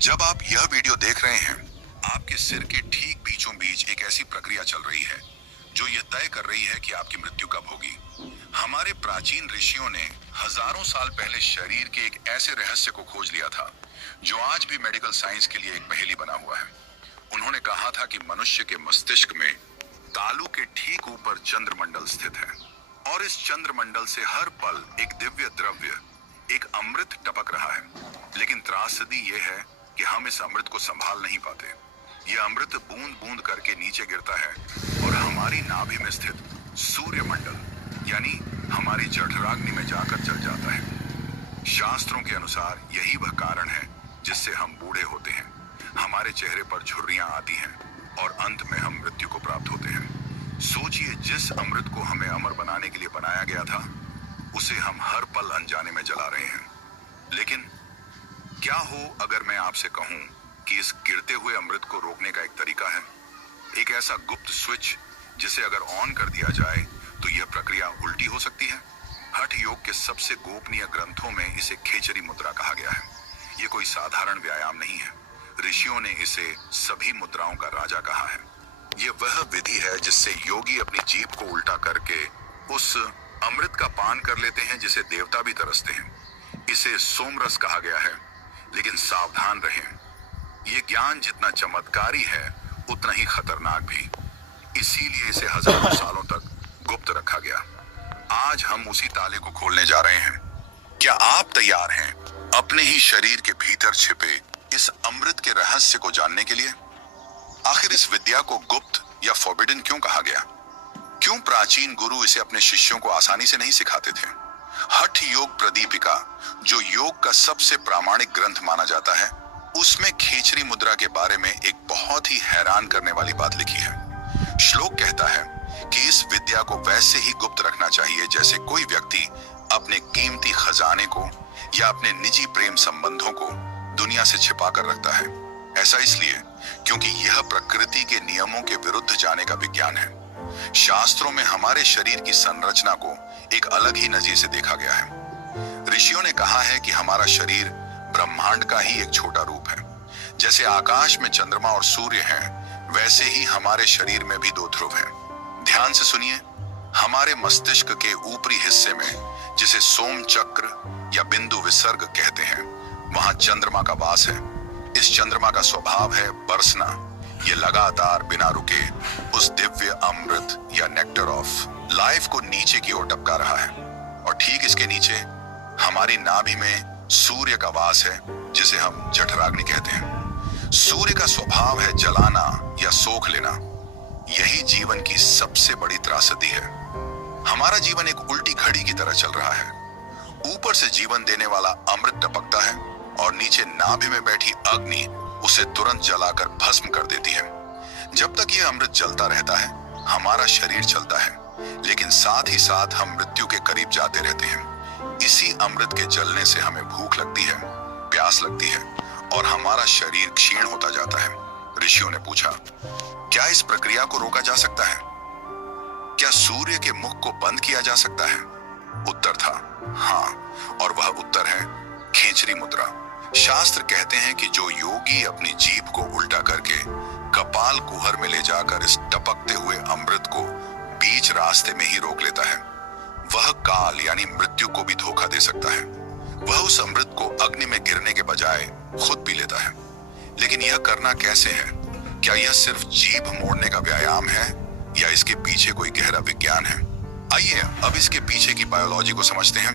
जब आप यह वीडियो देख रहे हैं, आपके सिर के ठीक बीचों बीच एक ऐसी प्रक्रिया चल रही है जो यह तय कर रही है कि आपकी मृत्यु कब होगी। हमारे प्राचीन ऋषियों ने हजारों साल पहले शरीर के एक ऐसे रहस्य को खोज लिया था जो आज भी मेडिकल साइंस के लिए एक पहेली बना हुआ है। उन्होंने कहा था कि मनुष्य के मस्तिष्क में तालू के ठीक ऊपर चंद्रमंडल स्थित है और इस चंद्रमंडल से हर पल एक दिव्य द्रव्य, एक अमृत टपक रहा है। लेकिन त्रासदी यह है कि हम इस अमृत को संभाल नहीं पाते। यह अमृत बूंद बूंद करके नीचे गिरता है और हमारी नाभि में स्थित सूर्यमंडल यानी हमारी जठराग्नि में जाकर जल जाता है। शास्त्रों के अनुसार यही वह कारण है जिससे हम बूढ़े होते हैं, हमारे चेहरे पर झुर्रियां आती हैं और अंत में हम मृत्यु को प्राप्त होते हैं। सोचिए, जिस अमृत को हमें अमर बनाने के लिए बनाया गया था, उसे हम हर पल अनजाने में जला रहे हैं। लेकिन क्या हो अगर मैं आपसे कहूं कि इस गिरते हुए अमृत को रोकने का एक तरीका है, एक ऐसा गुप्त स्विच जिसे अगर ऑन कर दिया जाए तो यह प्रक्रिया उल्टी हो सकती है। हठ योग के सबसे गोपनीय ग्रंथों में इसे खेचरी मुद्रा कहा गया है। यह कोई साधारण व्यायाम नहीं है। ऋषियों ने इसे सभी मुद्राओं का राजा कहा है। यह वह विधि है जिससे योगी अपनी जीभ को उल्टा करके उस अमृत का पान कर लेते हैं जिसे देवता भी तरसते हैं। इसे सोमरस कहा गया है। लेकिन सावधान रहें, यह ज्ञान जितना चमत्कारी है उतना ही खतरनाक भी। इसीलिए इसे हजारों सालों तक गुप्त रखा गया। आज हम उसी ताले को खोलने जा रहे हैं। क्या आप तैयार हैं अपने ही शरीर के भीतर छिपे इस अमृत के रहस्य को जानने के लिए? आखिर इस विद्या को गुप्त या फॉरबिडन क्यों कहा गया? क्यों प्राचीन गुरु इसे अपने शिष्यों को आसानी से नहीं सिखाते थे? हठ योग प्रदीपिका, जो योग का सबसे प्रामाणिक ग्रंथ माना जाता है, उसमें खेचरी मुद्रा के बारे में एक बहुत ही हैरान करने वाली बात लिखी है। श्लोक कहता है कि इस विद्या को वैसे ही गुप्त रखना चाहिए जैसे कोई व्यक्ति अपने कीमती खजाने को या अपने निजी प्रेम संबंधों को दुनिया से छिपा कर रखता है। ऐसा इसलिए क्योंकि यह प्रकृति के नियमों के विरुद्ध जाने का विज्ञान है। शास्त्रों में हमारे शरीर की संरचना को एक अलग ही नजरिए से देखा गया है। ऋषियों ने कहा है कि हमारा शरीर ब्रह्मांड का ही एक छोटा रूप है। जैसे आकाश में चंद्रमा और सूर्य हैं, वैसे ही हमारे शरीर में भी दो ध्रुव हैं। ध्यान से सुनिए, हमारे मस्तिष्क के ऊपरी हिस्से में, जिसे सोम चक्र या बिंदु विसर्ग कहते हैं, वहां चंद्रमा का वास है। इस चंद्रमा का स्वभाव है बरसना। ये लगातार बिना रुके उस दिव्य अमृत या नेक्टर ऑफ लाइफ को नीचे की ओर टपका रहा है। और ठीक इसके नीचे हमारी नाभि में सूर्य का वास है, जिसे हम जठराग्नि कहते हैं। सूर्य का स्वभाव है जलाना या सोख लेना। यही जीवन की सबसे बड़ी त्रासदी है। हमारा जीवन एक उल्टी घड़ी की तरह चल रहा है। ऊपर से जीवन देने वाला अमृत टपकता है और नीचे नाभि में बैठी अग्नि उसे तुरंत जलाकर भस्म कर देती है। जब तक यह अमृत जलता रहता है, हमारा शरीर चलता है, लेकिन साथ ही साथ हम मृत्यु के करीब जाते रहते हैं। इसी अमृत के जलने से हमें भूख लगती है, प्यास लगती है और हमारा शरीर क्षीण होता जाता है। ऋषियों ने पूछा, क्या इस प्रक्रिया को रोका जा सकता है? क्या सूर्य के मुख को बंद किया जा सकता है? उत्तर था हाँ, और वह उत्तर है खेचरी मुद्रा। शास्त्र कहते हैं कि जो योगी अपनी जीभ को उल्टा करके कपाल कुहर में ले जाकर इस टपकते हुए अमृत को बीच रास्ते में ही रोक लेता है, वह काल यानी मृत्यु को भी धोखा दे सकता है। वह उस अमृत को अग्नि में गिरने के बजाय खुद पी लेता है। लेकिन यह करना कैसे है? क्या यह सिर्फ जीभ मोड़ने का व्यायाम है या इसके पीछे कोई गहरा विज्ञान है? आइए अब इसके पीछे की बायोलॉजी को समझते हैं।